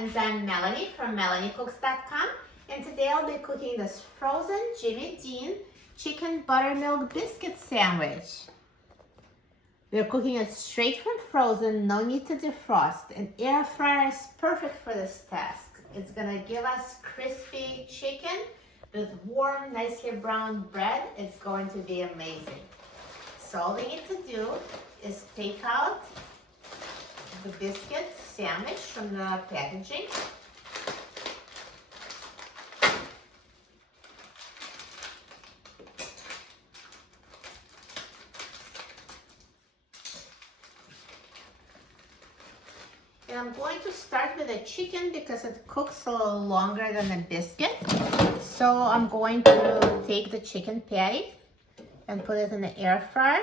friends, I'm Melanie from MelanieCooks.com, and today I'll be cooking this frozen Jimmy Dean Chicken Buttermilk Biscuit sandwich. We're cooking it straight from frozen, no need to defrost. An air fryer is perfect for this task. It's gonna give us crispy chicken with warm, nicely browned bread. It's going to be amazing. So all we need to do is take out the biscuit sandwich from the packaging. And I'm going to start with the chicken because it cooks a little longer than the biscuit. So I'm going to take the chicken patty and put it in the air fryer.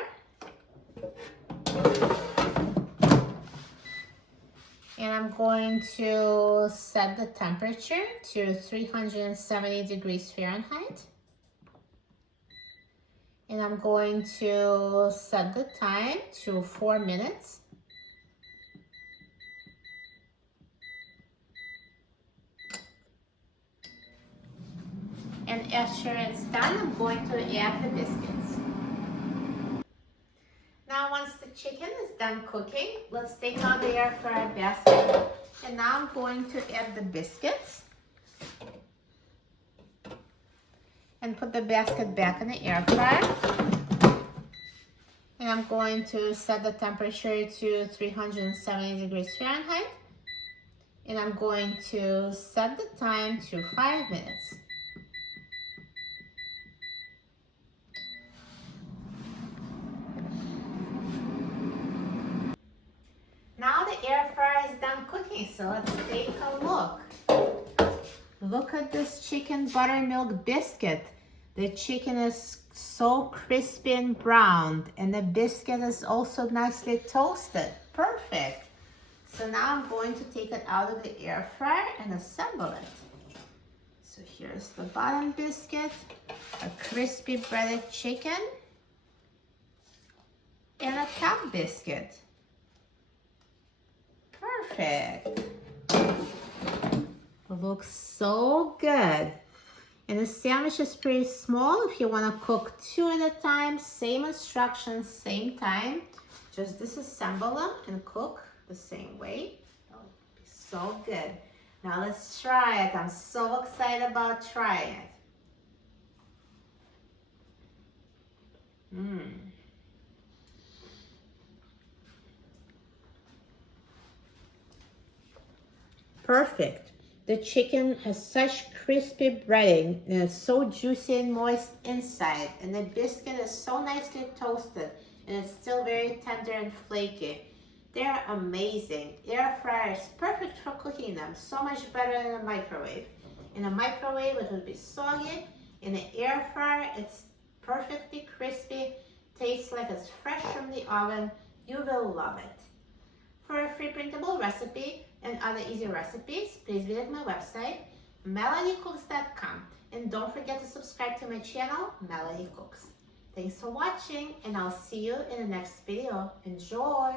And I'm going to set the temperature to 370 degrees Fahrenheit. And I'm going to set the time to 4 minutes. And after it's done, I'm going to add the biscuits. Now once the chicken is done cooking, let's take out the air fryer basket. And now I'm going to add the biscuits. And put the basket back in the air fryer. And I'm going to set the temperature to 370 degrees Fahrenheit. And I'm going to set the time to 5 minutes. Now the air fryer is done cooking, so let's take a look. Look at this chicken buttermilk biscuit. The chicken is so crispy and browned, and the biscuit is also nicely toasted. Perfect. So now I'm going to take it out of the air fryer and assemble it. So here's the bottom biscuit, a crispy breaded chicken, and a top biscuit. Perfect. Looks so good. And the sandwich is pretty small. If you want to cook 2 at a time, same instructions, same time. Just disassemble them and cook the same way. That would be so good. Now let's try it. I'm so excited about trying it. Perfect. The chicken has such crispy breading and it's so juicy and moist inside, and the biscuit is so nicely toasted and it's still very tender and flaky. They're amazing. Air fryer is perfect for cooking them, so much better than a microwave. In a microwave it would be soggy. In an air fryer it's perfectly crispy, tastes like it's fresh from the oven. You will love it. For a free printable recipe and other easy recipes, please visit my website, MelanieCooks.com. And don't forget to subscribe to my channel, Melanie Cooks. Thanks for watching, and I'll see you in the next video. Enjoy!